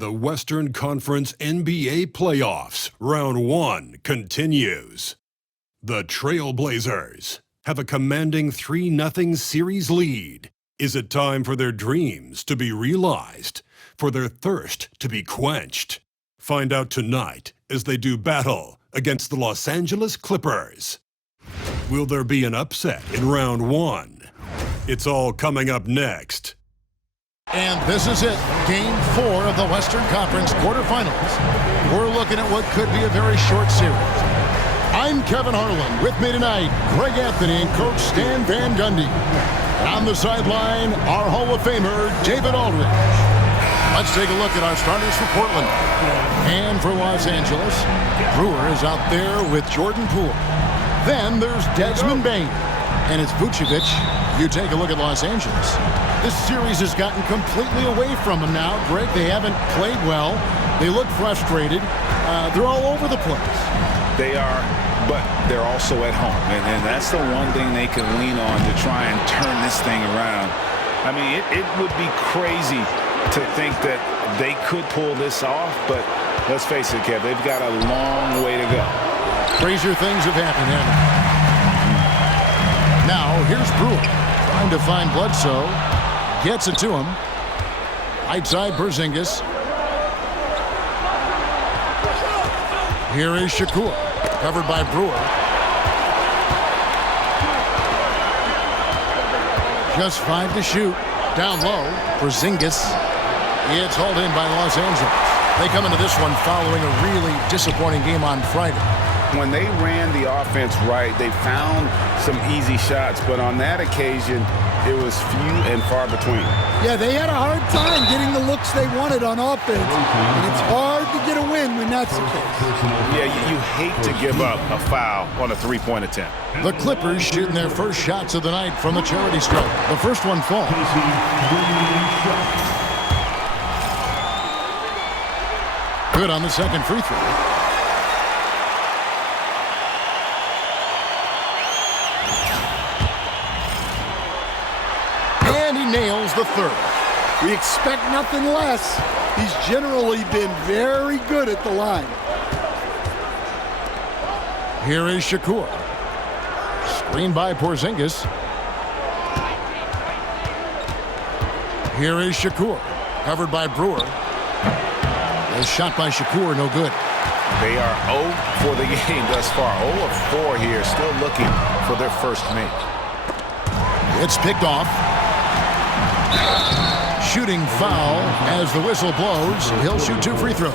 The Western Conference NBA Playoffs, Round 1 continues. The Trailblazers have a commanding 3-0 series lead. Is it time for their dreams to be realized, for their thirst to be quenched? Find out tonight as they do battle against the Los Angeles Clippers. Will there be an upset in Round 1? It's all coming up next. And this is it, Game 4 of the Western Conference quarterfinals. We're looking at what could be a very short series. I'm Kevin Harlan. With me tonight, Greg Anthony and Coach Stan Van Gundy. And on the sideline, our Hall of Famer, David Aldridge. Let's take a look at our starters for Portland. And for Los Angeles, Brewer is out there with Jordan Poole. Then there's Desmond Bane. And it's Vucevic. You take a look at Los Angeles. This series has gotten completely away from them now. Greg, they haven't played well. They look frustrated. They're all over the place. They are, but they're also at home. And that's the one thing they can lean on to try and turn this thing around. I mean, it would be crazy to think that they could pull this off, but let's face it, Kev, they've got a long way to go. Crazier things have happened, haven't they? Now, here's Brewer trying to find Bledsoe. Gets it to him. Right side, Porzingis. Here is Shakur, covered by Brewer. Just 5 to shoot. Down low, Porzingis. It's hauled in by Los Angeles. They come into this one following a really disappointing game on Friday. When they ran the offense right, they found some easy shots, but on that occasion, it was few and far between. Yeah, they had a hard time getting the looks they wanted on offense, and it's hard to get a win when that's the case. Yeah, you hate to give up a foul on a three-point attempt. The Clippers shooting their first shots of the night from the charity stripe. The first one falls. Good on the second free throw. Nails the third. We expect nothing less. He's generally been very good at the line. Here is Shakur. Screened by Porzingis. Here is Shakur. Covered by Brewer. A shot by Shakur, no good. They are 0 for the game thus far. 0 of 4 here, still looking for their first make. It's picked off. Shooting foul as the whistle blows. He'll shoot 2 free throws.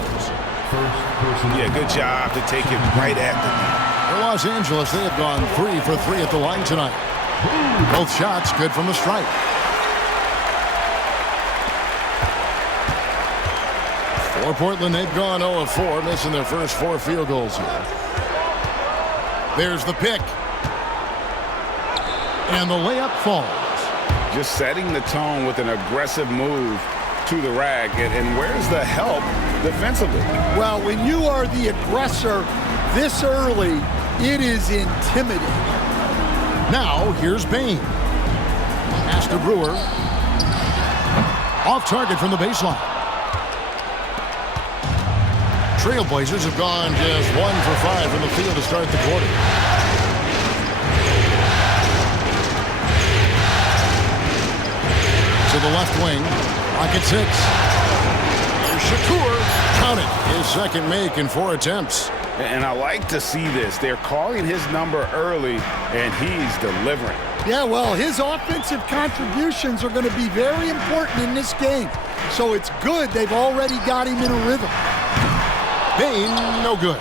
Yeah, good job to take it right at the net. For Los Angeles, they have gone 3 for 3 at the line tonight. Both shots good from the stripe. For Portland, they've gone 0 of 4, missing their first 4 field goals here. There's the pick. And the layup falls. Just setting the tone with an aggressive move to the rack. And where's the help defensively? Well, when you are the aggressor this early, it is intimidating. Now, here's Bane. Pass to Brewer. Off target from the baseline. Trailblazers have gone just 1 for 5 from the field to start the quarter. To the left wing, pocket 6. There's Shakur. Count it. His second make in 4 attempts. And I like to see this. They're calling his number early, and he's delivering. Yeah, well, his offensive contributions are going to be very important in this game. So it's good they've already got him in a rhythm. Bane, no good.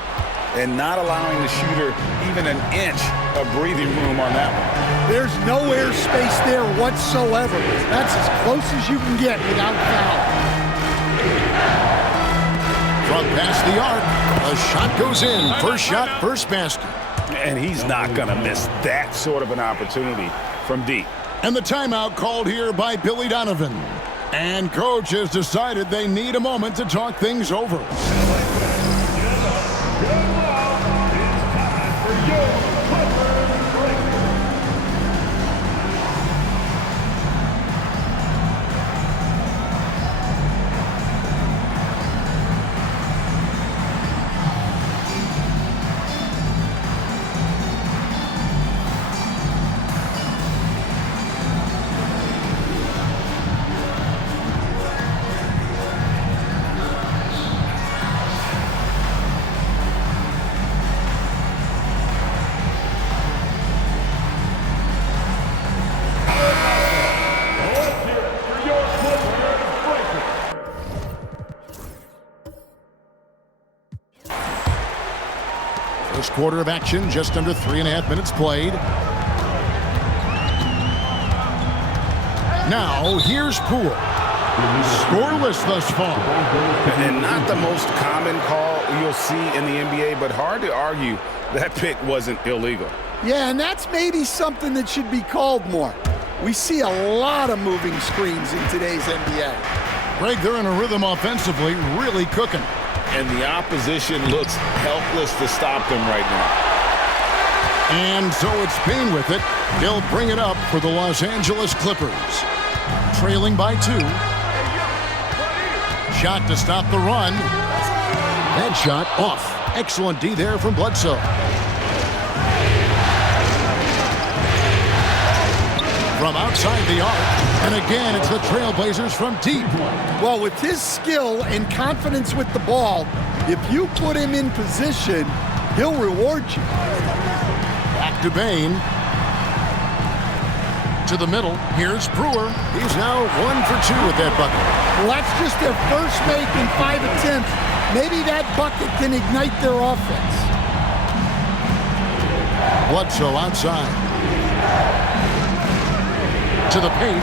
And not allowing the shooter even an inch of breathing room on that one. There's no airspace there whatsoever. That's as close as you can get without foul. From past the arc, a shot goes in. First shot, first basket. And he's not going to miss that sort of an opportunity from deep. And the timeout called here by Billy Donovan. And coach has decided they need a moment to talk things over. quarter of action, just under 3.5 minutes played. Now, here's Poole. Scoreless thus far. And not the most common call you'll see in the NBA, but hard to argue that pick wasn't illegal. Yeah, and that's maybe something that should be called more. We see a lot of moving screens in today's NBA. Greg, they're in a rhythm offensively, really cooking. And the opposition looks helpless to stop them right now. And so it's Payne with it. He'll bring it up for the Los Angeles Clippers. Trailing by 2. Shot to stop the run. That shot off. Excellent D there from Bledsoe. From outside the arc. And again, it's the Trailblazers from deep. Well, with his skill and confidence with the ball, if you put him in position, he'll reward you. Back to Bane. To the middle. Here's Brewer. He's now 1 for 2 with that bucket. Well, that's just their first make in 5 attempts. Maybe that bucket can ignite their offense. Bledsoe outside. To the paint.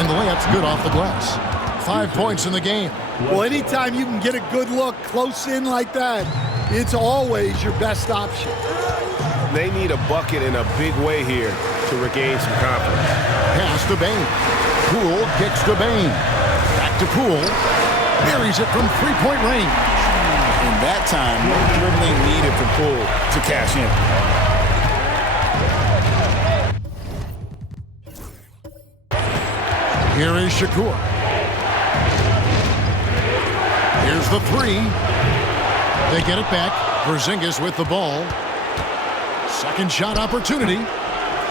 And the layup's good off the glass. 5 points in the game. Well, anytime you can get a good look close in like that, it's always your best option. They need a bucket in a big way here to regain some confidence. Pass to Bane. Poole kicks to Bane. Back to Poole. Buries it from three-point range. And that time, no dribbling needed for Poole to cash in. Here is Shakur. Here's the 3. They get it back. Porzingis with the ball. Second shot opportunity.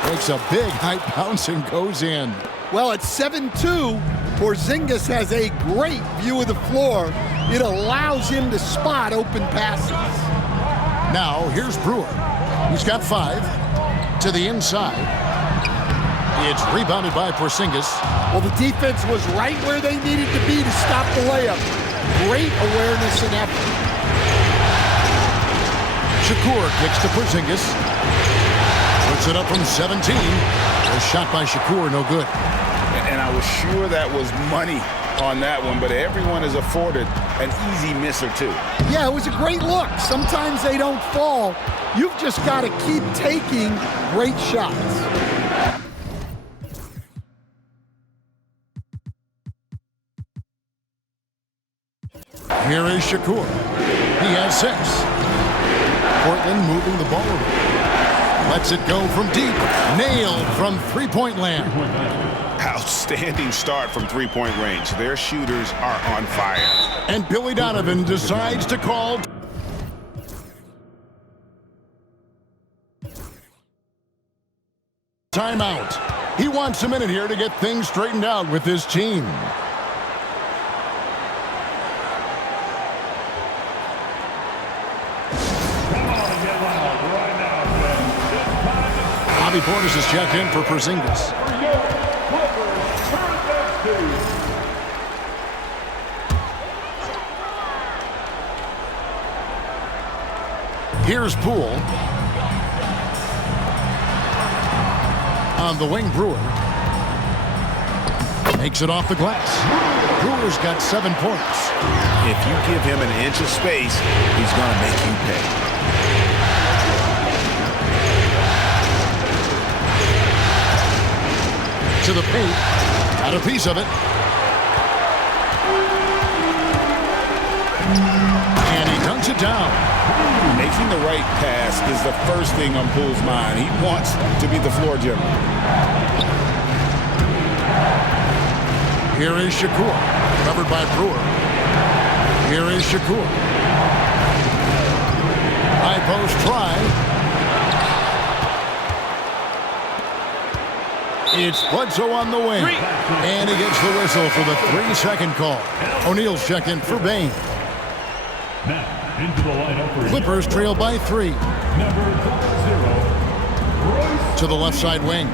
Takes a big high bounce and goes in. Well, at 7-2, Porzingis has a great view of the floor. It allows him to spot open passes. Now, here's Brewer. He's got 5. To the inside. It's rebounded by Porzingis. Well, the defense was right where they needed to be to stop the layup. Great awareness and effort. Shakur kicks to Porzingis. Puts it up from 17. A shot by Shakur, no good. And I was sure that was money on that one, but everyone is afforded an easy miss or two. Yeah, it was a great look. Sometimes they don't fall. You've just got to keep taking great shots. Here is Shakur. He has 6. Portland moving the ball around. Lets it go from deep. Nailed from three-point land. Outstanding start from three-point range. Their shooters are on fire. And Billy Donovan decides to call timeout. He wants a minute here to get things straightened out with his team. Bobby Portis is checked in for Porzingis. Here's Poole. On the wing, Brewer. Makes it off the glass. Brewer's got 7 points. If you give him an inch of space, he's going to make you pay. To the paint. Got a piece of it. And he dunks it down. Making the right pass is the first thing on Poole's mind. He wants to be the floor general. Here is Shakur. Covered by Brewer. Here is Shakur. High post try. It's Bledsoe on the wing. And he gets the whistle for the 3-second call. O'Neal's check in for Bane. Now into the lineup for Clippers trail by 3. number 0, To the left side wing.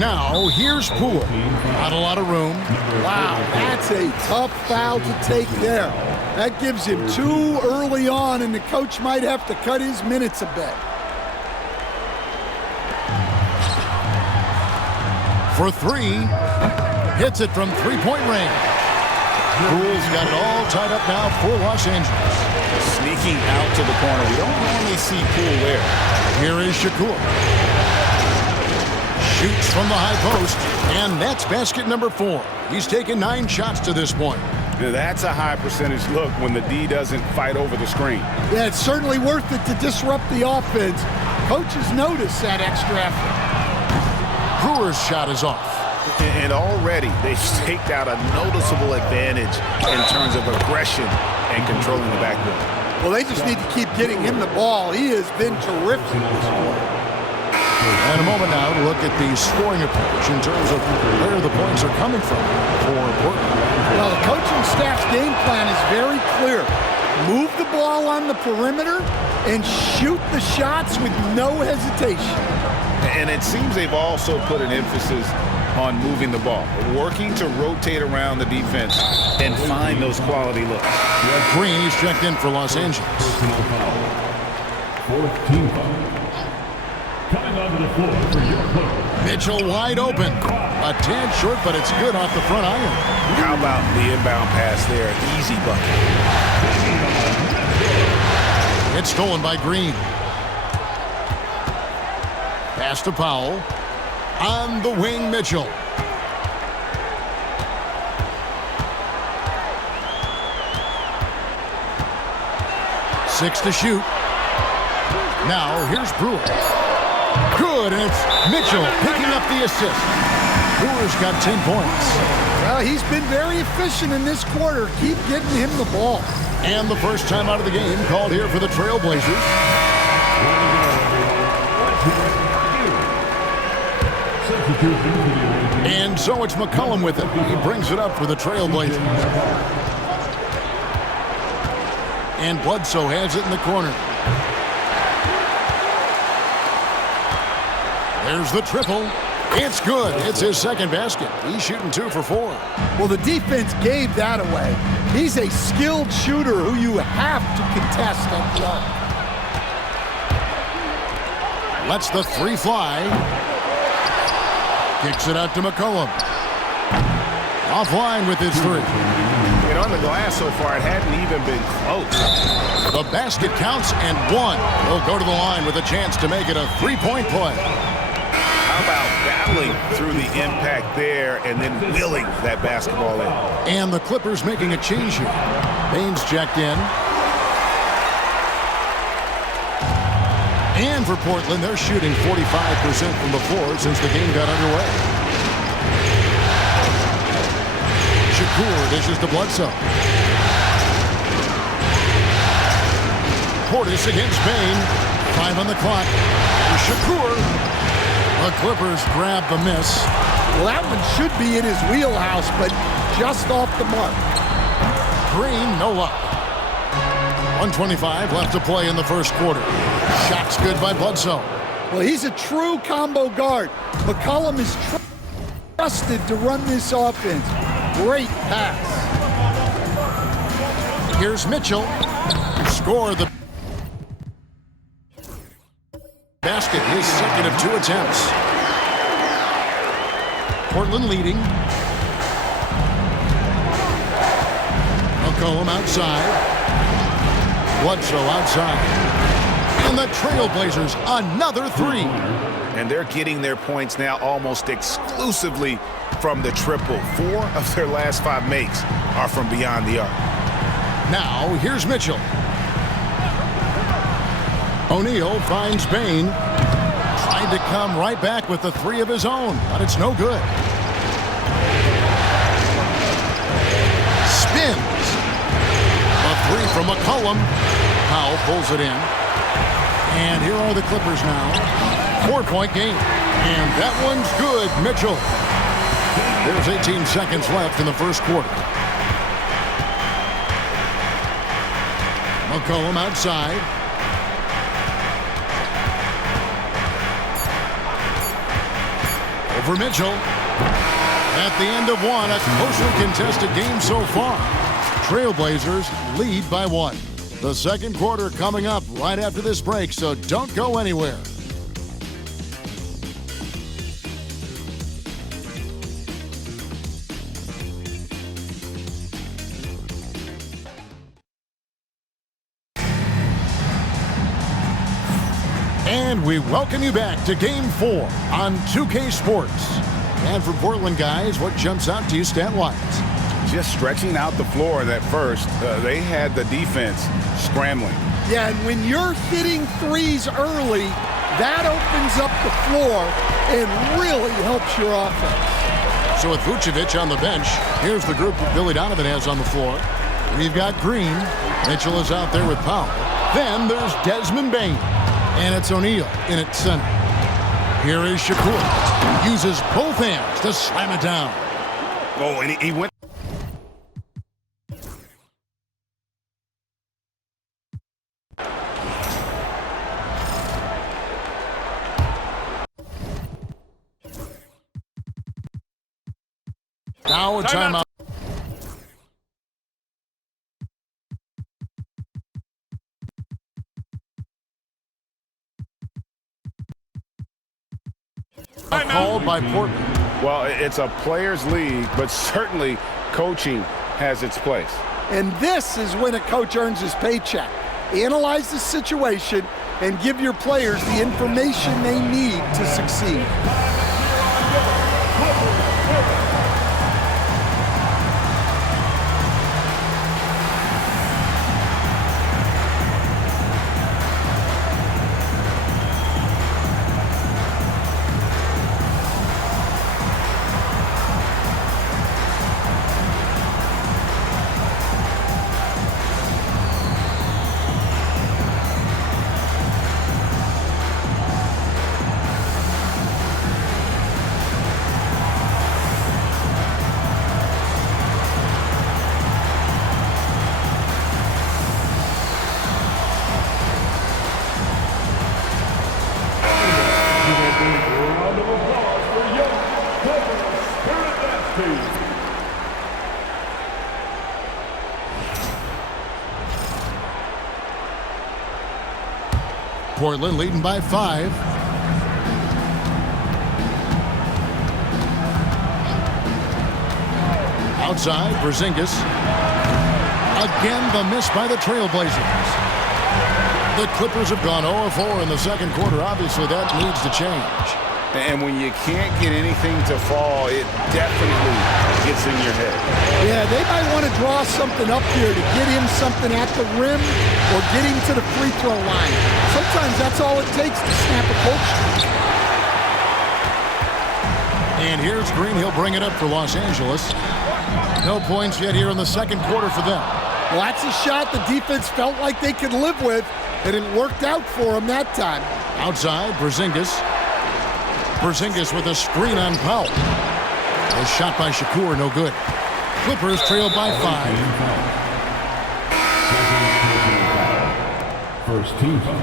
Now, here's Poole. Not a lot of room. Wow, that's a tough foul to take there. That gives him 2 early on, and the coach might have to cut his minutes a bit. For 3, hits it from three-point range. Poole's got it all tied up now for Los Angeles. Sneaking out to the corner. We don't normally see Poole there. Here is Shakur. Shoots from the high post, and that's basket number 4. He's taken 9 shots to this point. Now, that's a high percentage look when the D doesn't fight over the screen. Yeah, it's certainly worth it to disrupt the offense. Coaches notice that extra effort. Brewer's shot is off. And already they've staked out a noticeable advantage in terms of aggression and controlling the backcourt. Well, they just need to keep getting him the ball. He has been terrific this quarter. And a moment now to look at the scoring approach in terms of where the points are coming from for Portland. Well, the coaching staff's game plan is very clear. Move the ball on the perimeter and shoot the shots with no hesitation. And it seems they've also put an emphasis on moving the ball, working to rotate around the defense and find those quality looks. Green is checked in for Los Angeles. Personal foul. 4th team foul. Coming onto the floor for your player. Mitchell wide open. A tad short, but it's good off the front iron. How about the inbound pass there? Easy bucket. It's stolen by Green. Pass to Powell. On the wing, Mitchell. Six to shoot. Now, here's Brewer. Good, and it's Mitchell picking up the assist. Brewer's got 10 points. Well, he's been very efficient in this quarter. Keep getting him the ball. And the first time out of the game called here for the Trailblazers. And so it's McCollum with it. He brings it up for the Trailblazers. And Bledsoe has it in the corner. There's the triple. It's good. It's his second basket. He's shooting 2 for 4. Well, the defense gave that away. He's a skilled shooter who you have to contest at the arc. Lets the 3 fly. Kicks it out to McCollum. Offline with his 3. And on the glass so far, it hadn't even been close. The basket counts, and 1. He'll go to the line with a chance to make it a 3-point play. How about battling through the impact there and then wheeling that basketball in? And the Clippers making a change here. Baines checked in. And for Portland, they're shooting 45% from the floor since the game got underway. Shakur dishes to Bledsoe. Portis against Bane. 5 on the clock. Shakur. The Clippers grab the miss. Well, that one should be in his wheelhouse, but just off the mark. Green, no luck. 1:25 left to play in the first quarter. Shot's good by Bledsoe. Well, he's a true combo guard. McCollum is trusted to run this offense. Great pass. Here's Mitchell. Score the basket, his second of 2 attempts. Portland leading. McCollum outside. Bledsoe outside. And the Trailblazers, another 3. And they're getting their points now almost exclusively from the triple. 4 of their last 5 makes are from beyond the arc. Now, here's Mitchell. O'Neal finds Bane. Tried to come right back with the 3 of his own, but it's no good. Spins. A 3 from McCollum. Powell pulls it in. And here are the Clippers now. 4-point game. And that one's good, Mitchell. There's 18 seconds left in the first quarter. McCollum outside. Over Mitchell. At the end of one, a closely contested game so far. Trailblazers lead by 1. The second quarter coming up right after this break, so don't go anywhere. And we welcome you back to Game 4 on 2K Sports. And for Portland, guys, what jumps out to you stat-wise? Just stretching out the floor at first. They had the defense scrambling. Yeah, and when you're hitting threes early, that opens up the floor and really helps your offense. So with Vucevic on the bench, here's the group that Billy Donovan has on the floor. We've got Green. Mitchell is out there with Powell. Then there's Desmond Bane. And it's O'Neal in at center. Here is Shakur. Uses both hands to slam it down. Oh, and he went. Now a timeout. Called by Portland. Well, it's a players' league, but certainly coaching has its place. And this is when a coach earns his paycheck. Analyze the situation and give your players the information they need to succeed. Portland leading by 5. Outside, Porzingis. Again, the miss by the Trailblazers. The Clippers have gone 0-4 in the second quarter. Obviously, that needs to change. And when you can't get anything to fall, it definitely gets in your head. Yeah, they might want to draw something up here to get him something at the rim or get him to the free throw line. Sometimes that's all it takes to snap a cold streak. And here's Green. He'll bring it up for Los Angeles. No points yet here in the second quarter for them. Well, that's a shot the defense felt like they could live with, and it worked out for them that time. Outside, Porzingis. Porzingis with a screen on Powell. A shot by Shakur, no good. Clippers trail by 5. First team foul.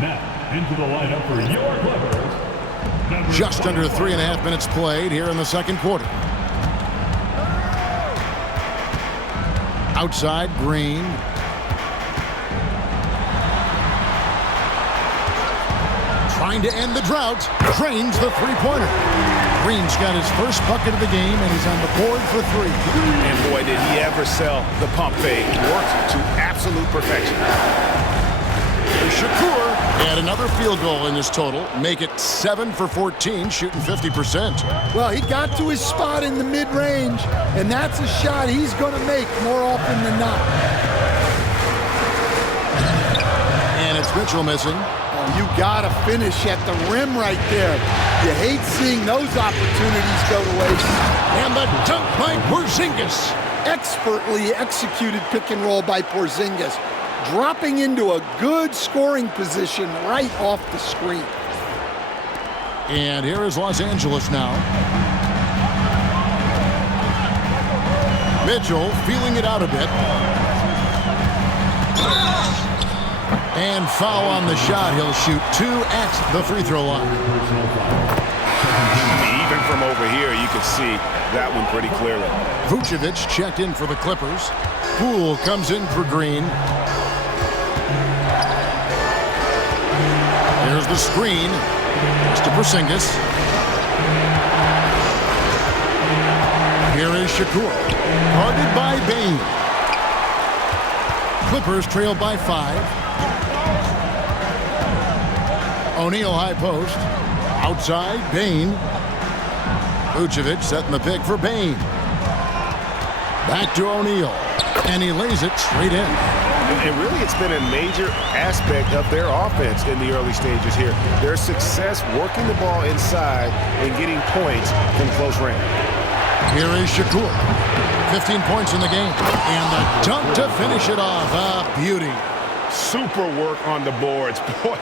Now, into the lineup for your Clippers. Just under 3.5 minutes played here in the second quarter. Outside, Green. Trying to end the drought. Drains the three-pointer. Green's got his first bucket of the game, and he's on the board for 3. And boy, did he ever sell the pump fake. Worked to absolute perfection. Shakur had another field goal in his total. Make it 7 for 14, shooting 50%. Well, he got to his spot in the mid-range, and that's a shot he's going to make more often than not. And it's Mitchell missing. Oh, you got to finish at the rim right there. You hate seeing those opportunities go to waste. And the dunk by Porzingis. Expertly executed pick and roll by Porzingis, dropping into a good scoring position right off the screen. And here is Los Angeles now. Mitchell feeling it out a bit. And foul on the shot. He'll shoot 2 at the free throw line. Even from over here, you can see that one pretty clearly. Vucevic checked in for the Clippers. Poole comes in for Green. Here's the screen. It's to Porzingis. Here is Shakur. Guarded by Bane. Clippers trail by 5. O'Neal high post. Outside, Bane. Vucevic setting the pick for Bane. Back to O'Neal. And he lays it straight in. And really, it's been a major aspect of their offense in the early stages here. Their success working the ball inside and getting points from close range. Here is Shakur. 15 points in the game. And the dunk to finish it off. A beauty. Super work on the boards. Boy,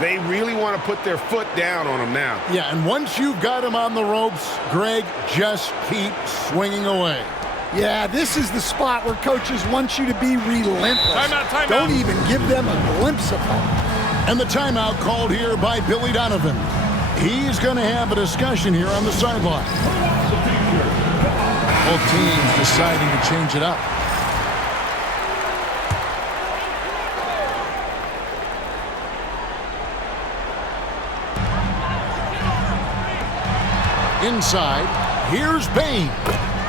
they really want to put their foot down on them now. Yeah, and once you've got him on the ropes, Greg, just keep swinging away. Yeah, this is the spot where coaches want you to be relentless. Timeout. Don't even give them a glimpse of hope. And the timeout called here by Billy Donovan. He's going to have a discussion here on the sideline. Both teams deciding to change it up. Inside, here's Bane.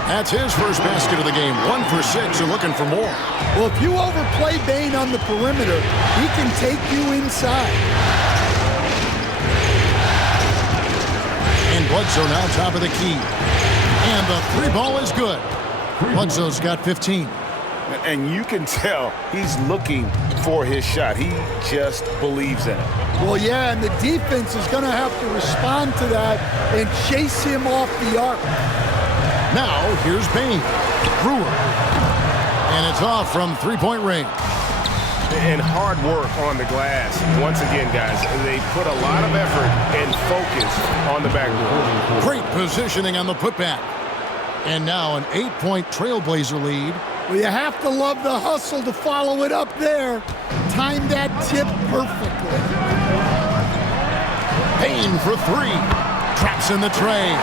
That's his first basket of the game. 1 for 6 and looking for more. Well, if you overplay Bane on the perimeter, he can take you inside. And Bledsoe now top of the key. And the 3 ball is good. Bledsoe's got 15. And you can tell he's looking for his shot. He just believes in it. Well, yeah, and the defense is going to have to respond to that and chase him off the arc. Now, here's Bane. Brewer. And it's off from three-point range. And hard work on the glass. Once again, guys, they put a lot of effort and focus on the backboard. Great positioning on the putback. And now an 8-point Trailblazer lead. Well, you have to love the hustle to follow it up there. Timed that tip perfectly. Bane for 3. Traps in the tray.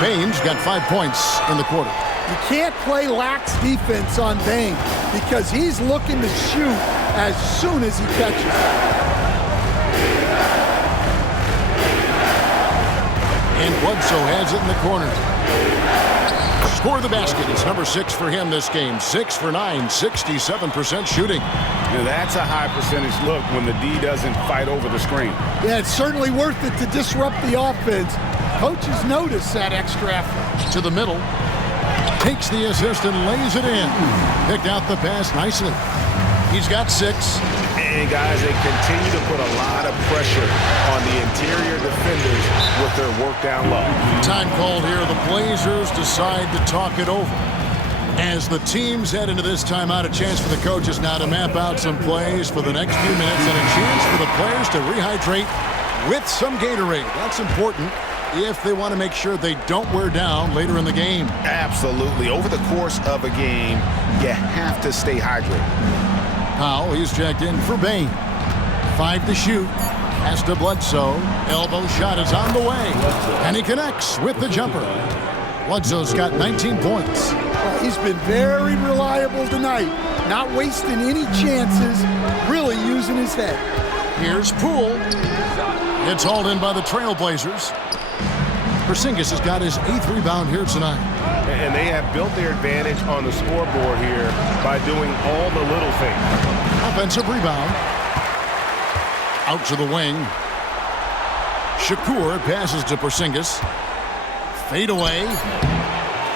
Bane's got 5 points in the quarter. You can't play lax defense on Bane because he's looking to shoot as soon as he catches it. And Bledsoe has it in the corner. Score the basket. It's number 6 for him this game. 6 for 9, 67% shooting. Now, that's a high percentage look when the D doesn't fight over the screen. Yeah, it's certainly worth it to disrupt the offense. Coaches notice that extra effort. To the middle. Takes the assist and lays it in. Picked out the pass nicely. He's got 6. And guys, they continue to put a lot of pressure on the interior defenders with their work down low. Time called here. The Blazers decide to talk it over. As the teams head into this timeout, a chance for the coaches now to map out some plays for the next few minutes and a chance for the players to rehydrate with some Gatorade. That's important if they want to make sure they don't wear down later in the game. Absolutely. Over the course of a game, you have to stay hydrated. Powell, he's checked in for Bane. 5 to shoot. Pass to Bledsoe. Elbow shot is on the way. And he connects with the jumper. Bledsoe's got 19 points. He's been very reliable tonight. Not wasting any chances. Really using his head. Here's Poole. It's hauled in by the Trailblazers. Porzingis has got his 8th rebound here tonight. And they have built their advantage on the scoreboard here by doing all the little things. Offensive rebound. Out to the wing. Shakur passes to Porzingis. Fade away.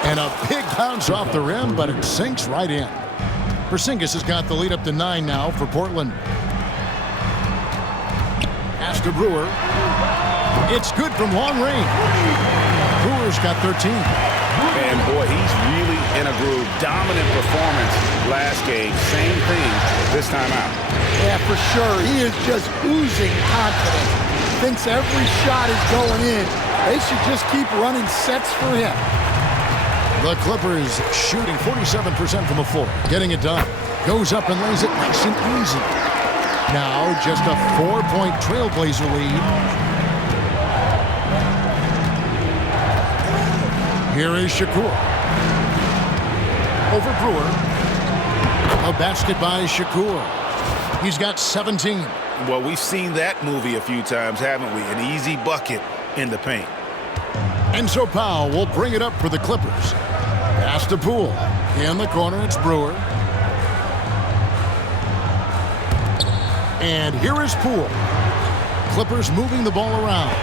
And a big bounce off the rim, but it sinks right in. Porzingis has got the lead up to 9 now for Portland. Pass to Brewer. It's good from long range. Brewer's got 13. And boy, he's really in a groove. Dominant performance last game. Same thing this time out. Yeah, for sure. He is just oozing confidence. Thinks every shot is going in. They should just keep running sets for him. The Clippers shooting 47% from the floor. Getting it done. Goes up and lays it nice and easy. Now just a 4-point Trailblazer lead. Here is Shakur. Over Brewer. A basket by Shakur. He's got 17. Well, we've seen that movie a few times, haven't we? An easy bucket in the paint. And so Powell will bring it up for the Clippers. Pass to Poole. In the corner, it's Brewer. And here is Poole. Clippers moving the ball around.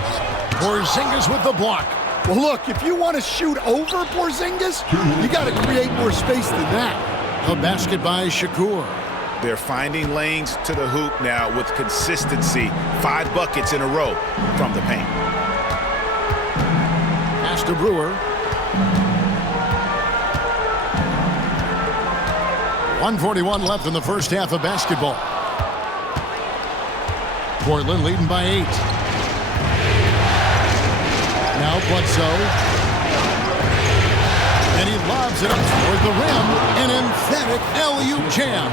Porzingis with the block. Well, look, if you want to shoot over Porzingis, you got to create more space than that. A basket by Shakur. They're finding lanes to the hoop now with consistency. 5 buckets in a row from the paint. Pass to Brewer. 1:41 left in the first half of basketball. Portland leading by 8. Now Bledsoe. And he lobs it up toward the rim. An emphatic alley-oop jam.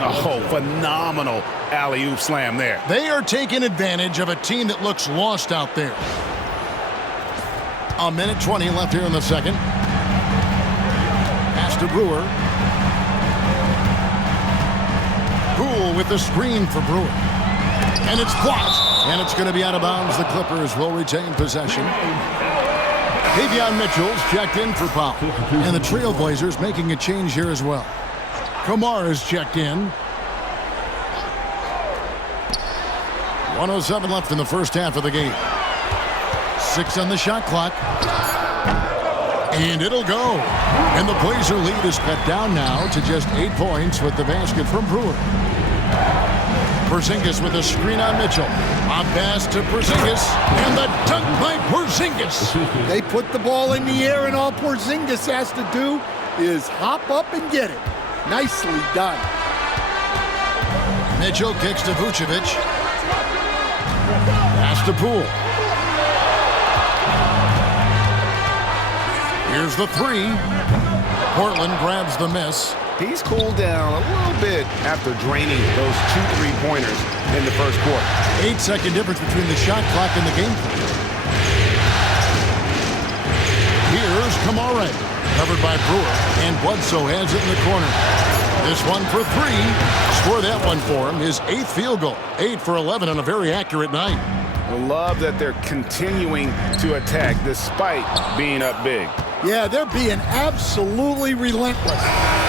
Oh, phenomenal alley-oop slam there. They are taking advantage of a team that looks lost out there. 1:20 left here in the second. Pass to Brewer. Poole with the screen for Brewer. And it's blocked. And it's going to be out of bounds. The Clippers will retain possession. Davion Mitchell's checked in for Powell. And the Trailblazers making a change here as well. Kamara is checked in. 1:07 left in the first half of the game. 6 on the shot clock. And it'll go. And the Blazer lead is cut down now to just 8 points with the basket from Brewer. Porzingis with a screen on Mitchell. On pass to Porzingis. And the dunk by Porzingis. They put the ball in the air, and all Porzingis has to do is hop up and get it. Nicely done. Mitchell kicks to Vucevic. Pass to Poole. Here's the 3. Portland grabs the miss. He's cooled down a little bit after draining those 2 3-pointers in the first quarter. 8-second difference between the shot clock and the game clock. Here's Kamara. Covered by Brewer. And Bledsoe has it in the corner. This one for 3. Score that one for him. His 8th field goal. 8 for 11 on a very accurate night. I love that they're continuing to attack despite being up big. Yeah, they're being absolutely relentless.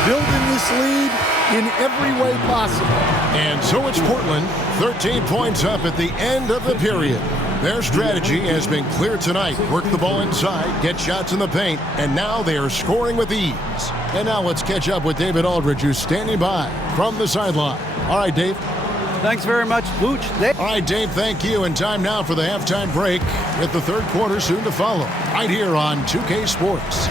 Building this lead in every way possible. And so it's Portland, 13 points up at the end of the period. Their strategy has been clear tonight. Work the ball inside, get shots in the paint, and now they are scoring with ease. And now let's catch up with David Aldridge, who's standing by from the sideline. All right, Dave. Thanks very much, Booch. All right, Dave, thank you. And time now for the halftime break with the third quarter soon to follow. Right here on 2K Sports.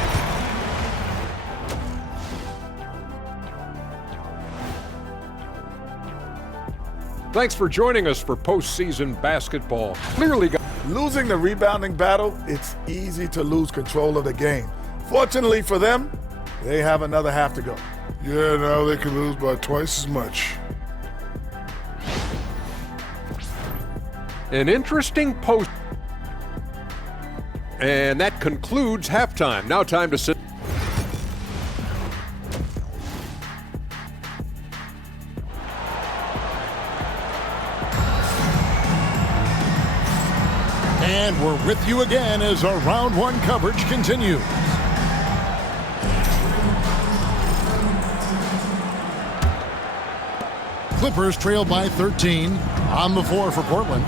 Thanks for joining us for postseason basketball. Clearly, losing the rebounding battle, it's easy to lose control of the game. Fortunately for them, they have another half to go. Yeah, now they can lose by twice as much. an interesting post. And that concludes halftime. Now time to sit. And we're with you again as our round one coverage continues. Clippers trail by 13 on the floor for Portland.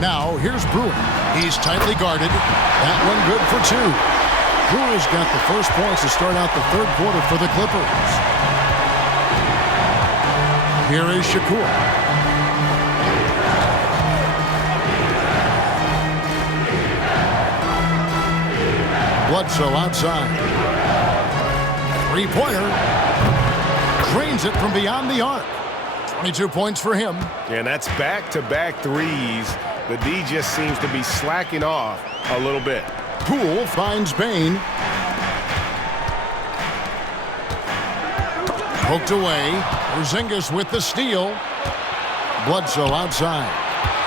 Now here's Brewer. He's tightly guarded. That one good for two. Brewer's got the first points to start out the third quarter for the Clippers. Here is Shakur. Bledsoe outside. Three-pointer. Drains it from beyond the arc. 22 points for him. And that's back-to-back threes. The D just seems to be slacking off a little bit. Poole finds Bain. Poked away. Porzingis with the steal. Bledsoe outside.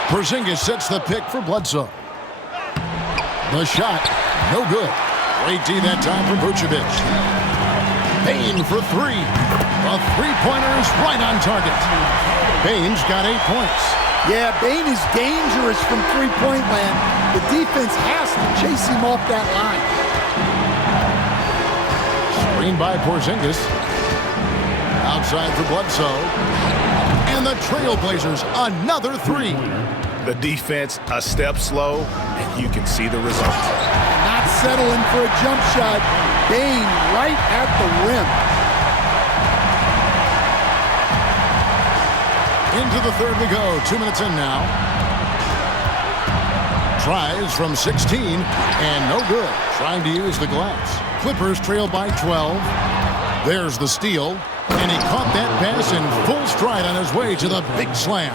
Porzingis sets the pick for Bledsoe. The shot, no good. Great D that time from Vucevic. Bane for three. The three-pointer is right on target. Bane's got 8 points. Yeah, Bane is dangerous from three-point land. The defense has to chase him off that line. Screen by Porzingis. Outside for Bledsoe. And the Trailblazers, another three. The defense a step slow, and you can see the result. Not settling for a jump shot. Bane right at the rim. Into the third we go. 2 minutes in now. Tries from 16 and no good. Trying to use the glass. Clippers trail by 12. There's the steal. And he caught that pass in full stride on his way to the big slam.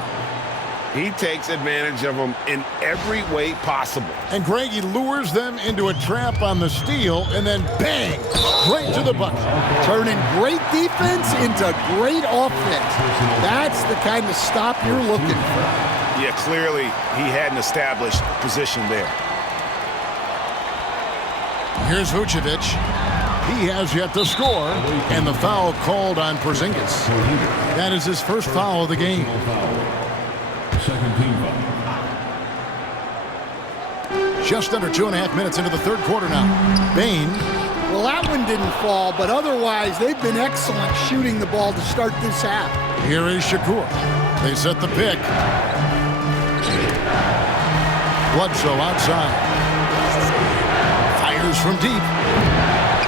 He takes advantage of them in every way possible. And Greg, he lures them into a trap on the steal, and then bang, right to the bucket. Turning great defense into great offense. That's the kind of stop you're looking for. Yeah, clearly he had an established position there. Here's Vucevic. He has yet to score, and the foul called on Porzingis. That is his first foul of the game. Second team foul. Just under 2.5 minutes into the third quarter now. Bane. Well, that one didn't fall, but otherwise they've been excellent shooting the ball to start this half. Here is Shakur. They set the pick. Bledsoe outside. Fires from deep.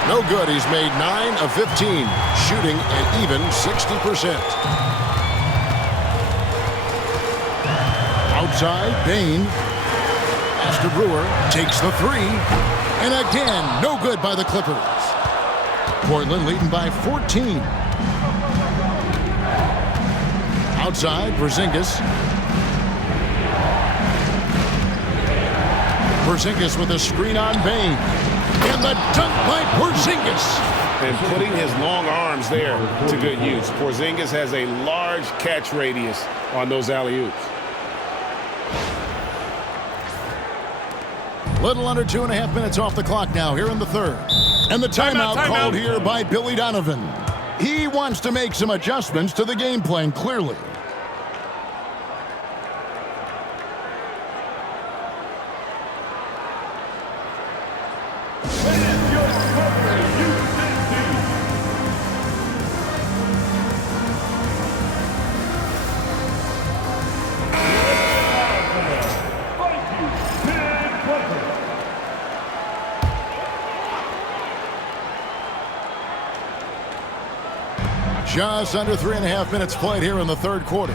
No good. He's made 9 of 15, shooting an even 60%. Outside, Bane. Pass to Brewer. Takes the three. And again, no good by the Clippers. Portland leading by 14. Outside, Porzingis. Porzingis with a screen on Bane. And the dunk by Porzingis. And putting his long arms there to good use. Porzingis has a large catch radius on those alley-oops. Little under 2.5 minutes off the clock now here in the third. And the timeout called here by Billy Donovan. He wants to make some adjustments to the game plan, clearly. Just under 3.5 minutes played here in the third quarter.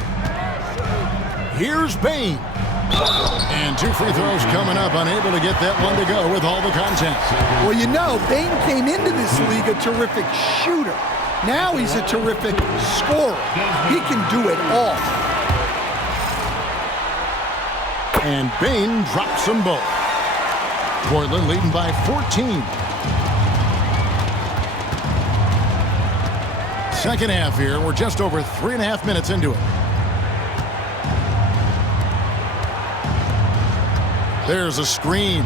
Here's Bane. And 2 free throws coming up, unable to get that one to go with all the contact. Well, you know, Bane came into this league a terrific shooter. Now he's a terrific scorer. He can do it all. And Bane drops them both. Portland leading by 14. Second half here. We're just over 3.5 minutes into it. There's a screen.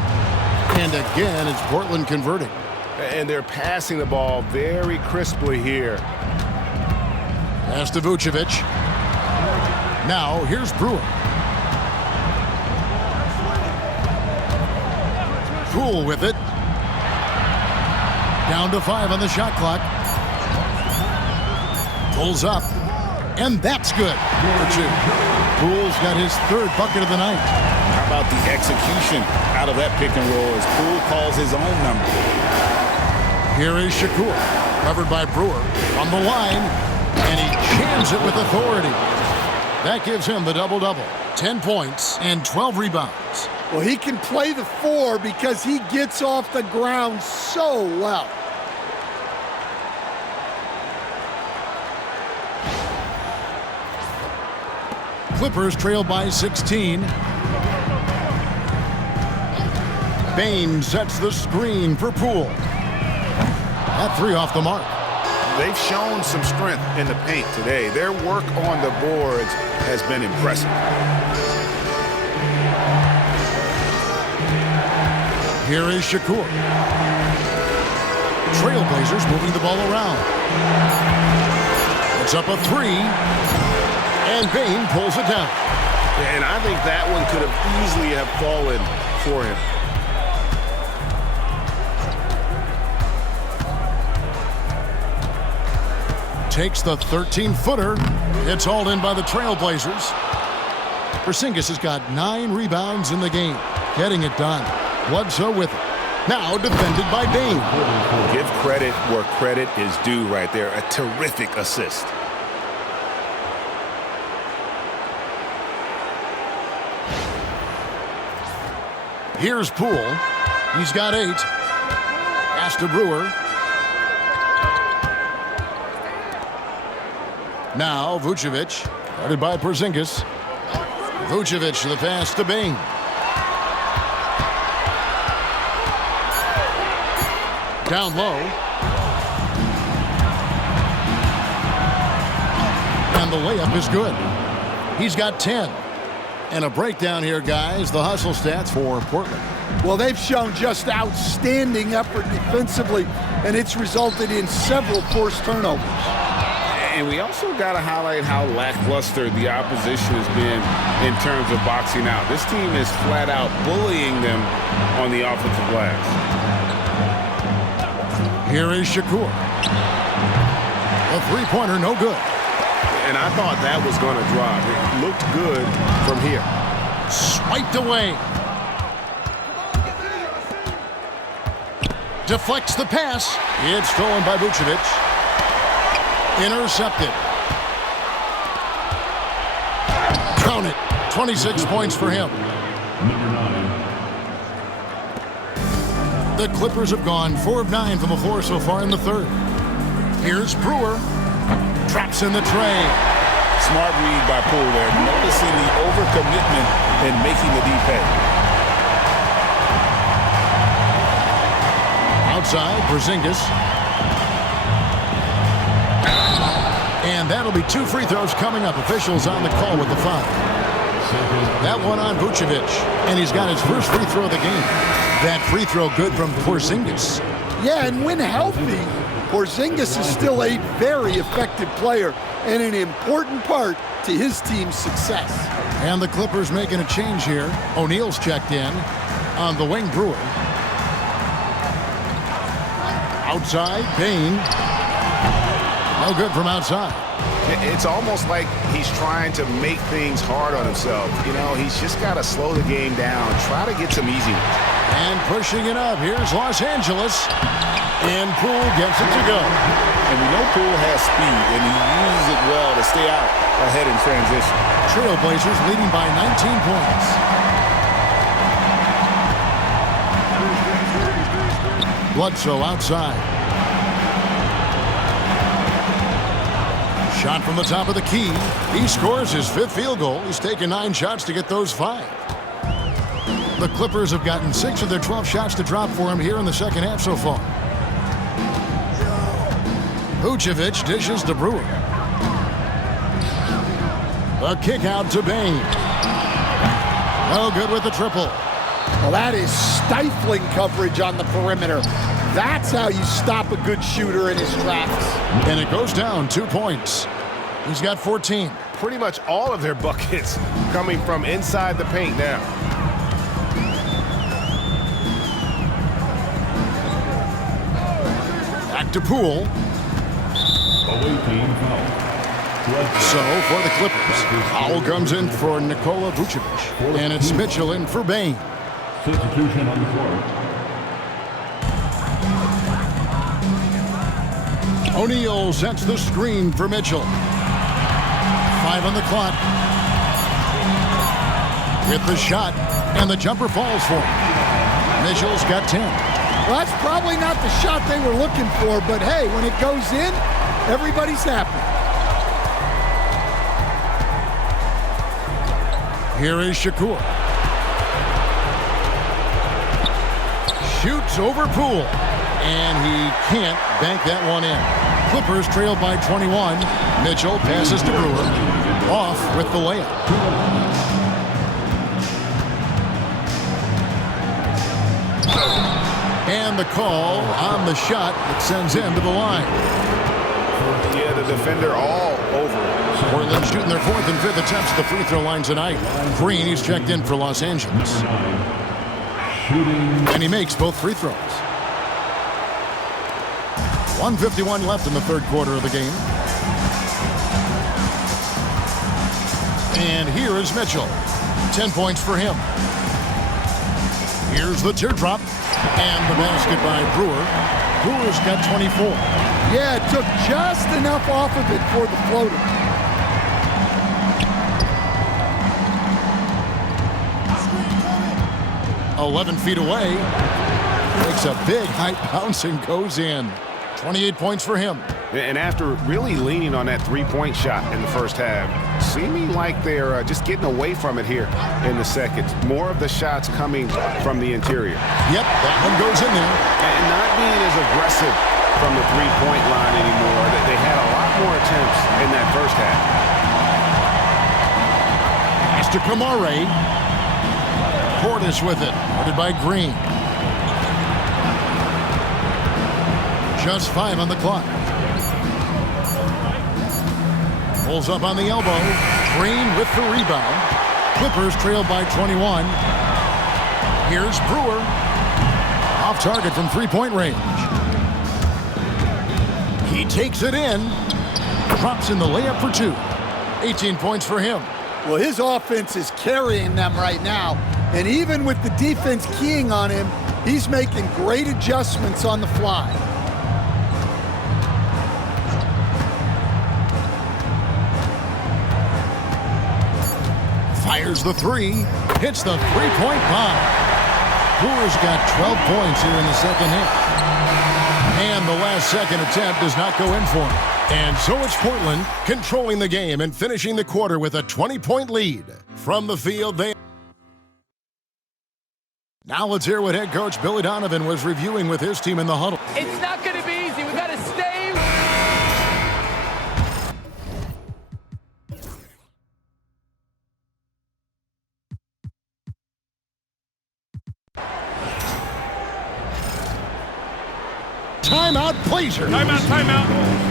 And again, it's Portland converting. And they're passing the ball very crisply here. Pass to Vucevic. Now, here's Brewer. Poole with it. Down to 5 on the shot clock. Pulls up, and that's good for 2. Poole's got his third bucket of the night. How about the execution out of that pick and roll as Poole calls his own number? Here is Shakur, covered by Brewer on the line, and he jams it with authority. That gives him the double-double, 10 points and 12 rebounds. Well, he can play the 4 because he gets off the ground so well. Clippers trail by 16. Bane sets the screen for Poole. That 3 off the mark. They've shown some strength in the paint today. Their work on the boards has been impressive. Here is Shakur. Trailblazers moving the ball around. It's up a three. And Bane pulls it down. And I think that one could have easily have fallen for him. Takes the 13-footer. It's hauled in by the Trailblazers. Porzingis has got 9 rebounds in the game. Getting it done. Bledsoe with it. Now defended by Bane. Give credit where credit is due right there. A terrific assist. Here's Poole. He's got 8. Pass to Brewer. Now Vucevic, guarded by Porzingis. Vucevic the pass to Bane. Down low. And the layup is good. He's got 10. And a breakdown here, guys. The hustle stats for Portland. Well, they've shown just outstanding effort defensively, and it's resulted in several forced turnovers. And we also got to highlight how lackluster the opposition has been in terms of boxing out. This team is flat out bullying them on the offensive glass. Here is Shakur. A three-pointer, no good. And I thought that was going to drop. It looked good from here. Swiped away. Deflects the pass. It's stolen by Vucevic. Intercepted. Count it. 26 points for him. Number 9. The Clippers have gone 4 of 9 from the floor so far in the third. Here's Brewer. Traps in the tray. Smart read by Poole there. Noticing the overcommitment and making the D pay. Outside, Porzingis. And that'll be 2 free throws coming up. Officials on the call with the foul. That one on Vucevic. And he's got his first free throw of the game. That free throw good from Porzingis. Yeah, and when healthy, Porzingis is still a very effective player and an important part to his team's success. And the Clippers making a change here. O'Neal's checked in on the wing. Brewer. Outside, Bane. No good from outside. It's almost like he's trying to make things hard on himself. You know, he's just got to slow the game down, try to get some easy ones. And pushing it up. Here's Los Angeles. And Poole gets it to go. And we know Poole has speed, and he uses it well to stay out ahead in transition. Trailblazers leading by 19 points. Bledsoe outside. Shot from the top of the key. He scores his 5th field goal. He's taken 9 shots to get those 5. The Clippers have gotten 6 of their 12 shots to drop for him here in the second half so far. Vucevic dishes to Brewer. A kick out to Bane. No good with the triple. Well, that is stifling coverage on the perimeter. That's how you stop a good shooter in his tracks. And it goes down 2 points. He's got 14. Pretty much all of their buckets coming from inside the paint now. Back to Poole. Away team foul. So for the Clippers, foul comes in for Nikola Vucevic. And it's Mitchell in for Bane. Substitution on the floor. O'Neal sets the screen for Mitchell. 5 on the clock. With the shot, and the jumper falls for him. Mitchell's got 10. Well, that's probably not the shot they were looking for, but hey, when it goes in, everybody's happy. Here is Shakur. Shoots over Poole. And he can't bank that one in. Clippers trail by 21. Mitchell passes to Brewer. Off with the layup. And the call on the shot that sends him to the line. Yeah, the defender all over. Portland shooting their 4th and 5th attempts at the free throw line tonight. Green, he's checked in for Los Angeles. And he makes both free throws. 1:51 left in the third quarter of the game. And here is Mitchell. 10 points for him. Here's the teardrop. And the basket by Brewer. Brewer's got 24. Yeah, it took just enough off of it for the floater. "11 feet away." Makes a big high bounce and goes in. 28 points for him. And after really leaning on that three-point shot in the first half, seeming like they're just getting away from it here in the second. More of the shots coming from the interior. Yep, that one goes in there. And not being as aggressive from the three-point line anymore. They had a lot more attempts in that first half. Pass to Kamare. Portis with it. Guarded by Green. Just 5 on the clock. Pulls up on the elbow. Green with the rebound. Clippers trail by 21. Here's Brewer. Off target from three-point range. He takes it in. Drops in the layup for 2. 18 points for him. Well, his offense is carrying them right now. And even with the defense keying on him, he's making great adjustments on the fly. Fires the three. Hits the three-point bomb. Brewer's got 12 points here in the second half. And the last second attempt does not go in for him. And so it's Portland controlling the game and finishing the quarter with a 20-point lead. From the field, Now let's hear what head coach Billy Donovan was reviewing with his team in the huddle. It's not going to be easy. We got to stay. Timeout, Blazers. Timeout.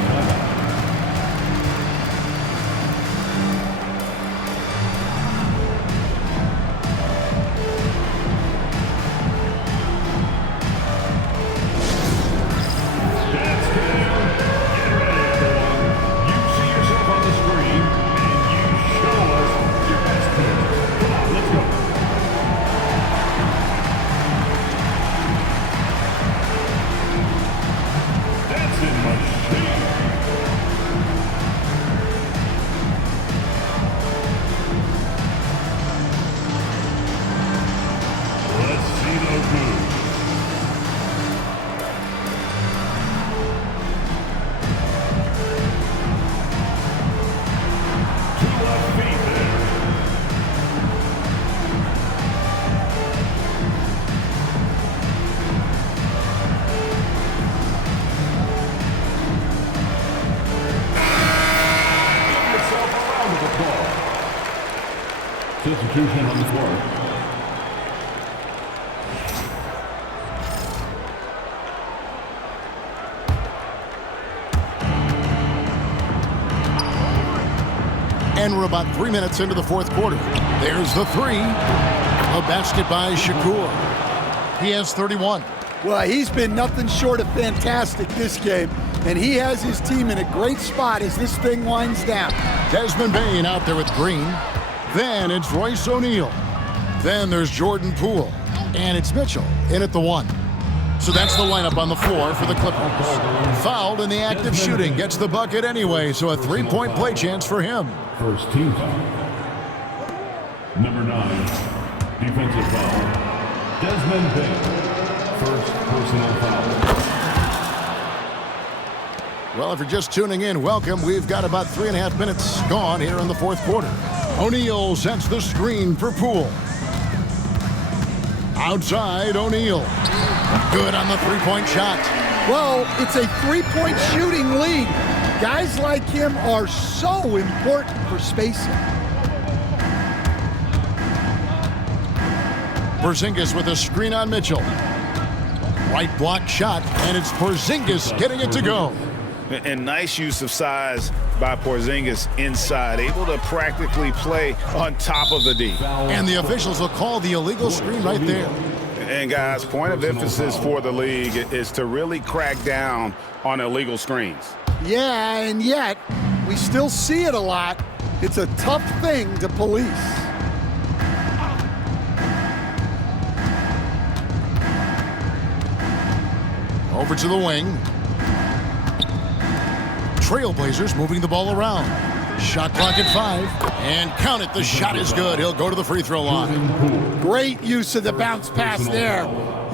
Substitution on the floor. And we're about 3 minutes into the fourth quarter. There's the three. A basket by Shakur. He has 31. Well, he's been nothing short of fantastic this game, and he has his team in a great spot as this thing winds down. Desmond Bain out there with Green. Then it's Royce O'Neal. Then there's Jordan Poole. And it's Mitchell in at the 1. So that's the lineup on the floor for the Clippers. Fouled in the act of shooting. Gets the bucket anyway, so a three-point play chance for him. First team foul. Number 9, defensive foul. Desmond Bain. First personal foul. Well, if you're just tuning in, welcome. We've got about 3.5 minutes gone here in the fourth quarter. O'Neal sets the screen for Poole. Outside, O'Neal. Good on the three-point shot. Well, it's a three-point shooting league. Guys like him are so important for spacing. Porzingis with a screen on Mitchell. Right block shot, and it's Porzingis getting it to go. And nice use of size by Porzingis inside, able to practically play on top of the D. And the officials will call the illegal screen right there. And guys, point of emphasis for the league is to really crack down on illegal screens. Yeah, and yet we still see it a lot. It's a tough thing to police. Over to the wing. Trailblazers moving the ball around. Shot clock at 5. And count it, the shot is good. He'll go to the free throw line. Great use of the bounce pass there.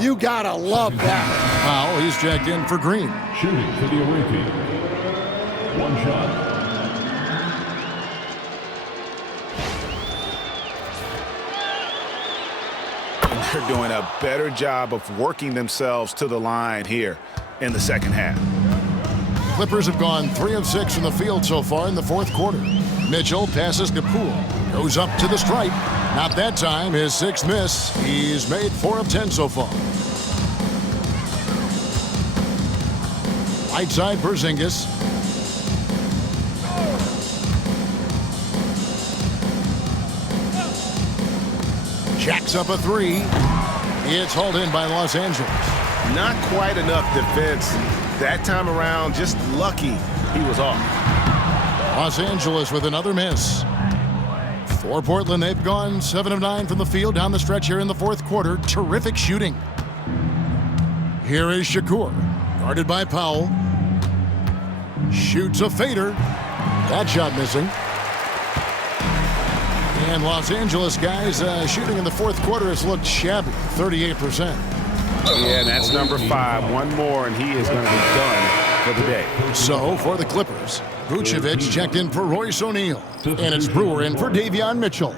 You gotta love that. Foul, he's checked in for Green. Shooting for the away team. One shot. They're doing a better job of working themselves to the line here in the second half. Clippers have gone 3 of 6 from the field so far in the fourth quarter. Mitchell passes to Poole. Goes up to the stripe. Not that time. His 6th miss. He's made 4 of 10 so far. Right side, Porzingis. Jacks up a 3. It's hauled in by Los Angeles. Not quite enough defense. That time around, just lucky he was off. Los Angeles with another miss. For Portland, they've gone 7 of 9 from the field down the stretch here in the fourth quarter. Terrific shooting. Here is Shakur, guarded by Powell. Shoots a fader. That shot missing. And Los Angeles guys shooting in the fourth quarter has looked shabby, 38%. Yeah, that's number 5. One more, and he is going to be done for the day. So, for the Clippers, Vucevic checked in for Royce O'Neal. And it's Brewer in for Davion Mitchell.